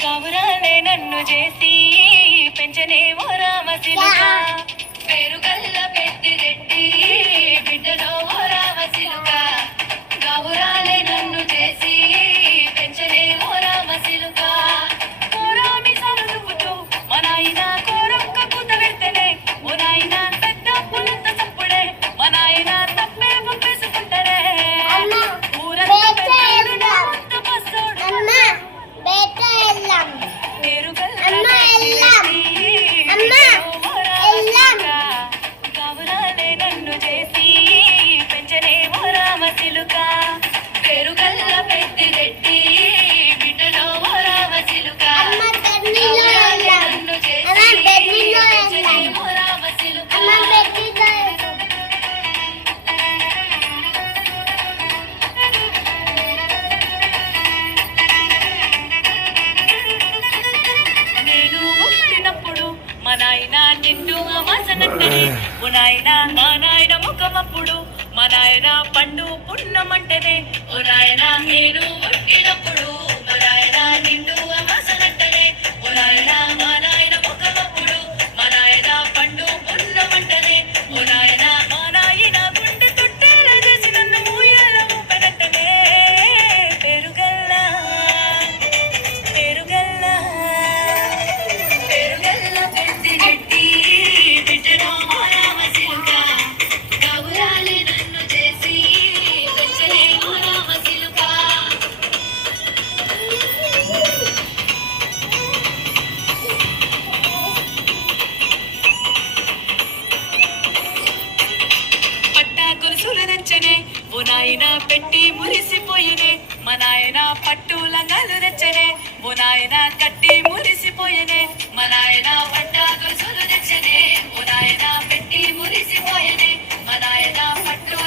గౌరాలే నన్ను చేసి పెంచనేమో రామశిలుక పేరు గల్ల పెద్దిరెడ్డి బిడ్డలో రామశిలుక గౌరాలే నన్ను చేసి పెంచనేమో రామశిలుక కోరామి సరుదుపుతూ మా నాయన కోరొక్క పూత పెడితేనే ఓ నాయన పెద్ద పులంత చప్పుడే మా నాయన తప్పే పంపేసుకుంటారే ఊరంతా పెద్దోడు నా వంత పసోడు గౌరాలే నన్ను చేసి పెంచనేమో రామశిలుక పేరు గల్ల పెద్దిరెడ్డి బిడ్డలో రామశిలుక గౌరాలే నన్ను చేసి పెంచనేమో రామశిలుక మా నాయన నిండు అమాసనంటనే ఓ నాయన మా నాయన ముఖమప్పుడు మా నాయన పండు పున్నమంటనే ఓ నాయన నేను పుట్టినప్పుడు మా నాయన నిండు అమాసనంటనే ఓ నాయన మా నాయన ముఖమప్పుడు మా నాయన పండు పున్నమంటనే ఓ నాయన మా నాయన గుండె తొట్టేలా చేసి నన్ను మూయాల ఊపెనంటనే పెరుగల్లా పెరుగల్లా ఓ నాయన పెట్టి మురిసిపోయినే మా నాయన పట్టు లంగాలు తెచ్చనే ఓ నాయన కట్టి మురిసిపోయినే మా నాయన పట్ట గొలుసులు తెచ్చనే ఓ నాయన పెట్టి మురిసిపోయినే మా నాయన పట్టు